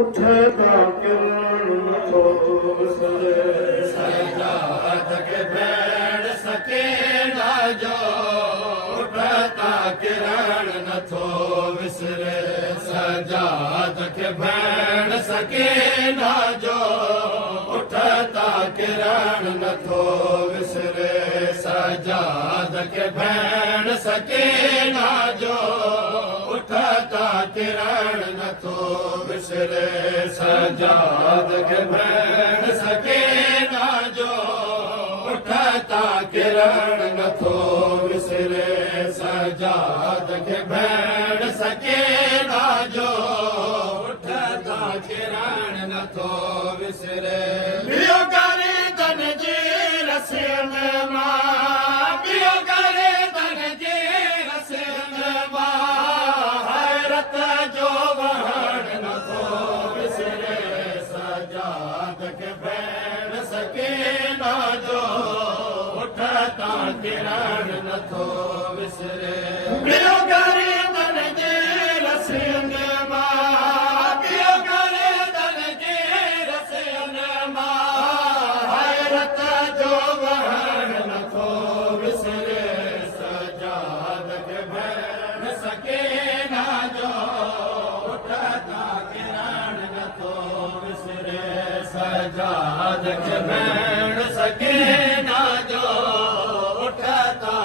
उठता किरण नथो विसरे सजाद के भेड़ सके ना जो उठता किरण नथो विसरे सजाद के भेड़ सके ना जो उठता किरण नथो विसरे सजाद के भेड़ सके ना जो उठता किरण नथो विसरे सजाद के भेड़ सके ना जो उठता किरण नथो विसरे सजाद के भेड़ सके ना जो उठता किरण नथो विसरे बियो करे तन जी रसियन मां बियो करे तन जी रसियन मां हैरत जो वहण नथो विसरे सजाद के भेड़ सके ना जो उठता किरण नथो विसरे बियो करे तन जी रसियन मां बियो करे तन जी रसियन मां हैरत जो वहण नथो विसरे सजाद के भेड़ सके ना जो उठता किरण नथो विसरे सजाद के भेड़ सके ना जो उठता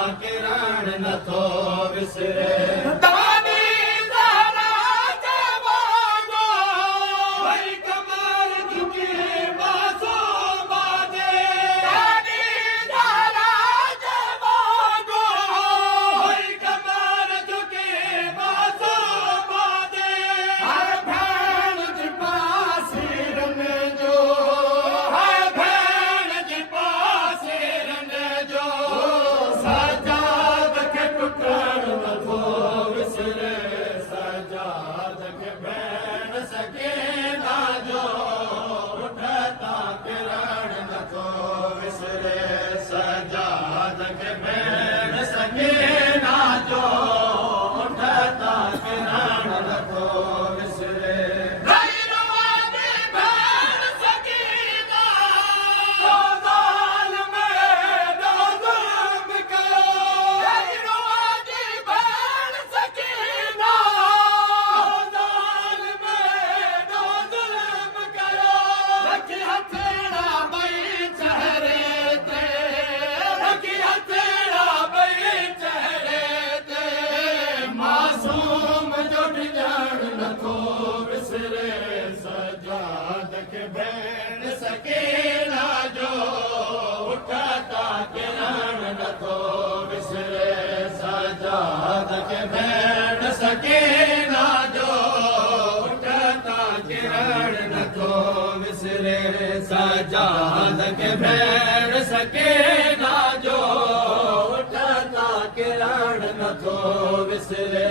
किरण नथो विसरे सजाद के भेड़ सके ना जो उठता किरण नथो विसरे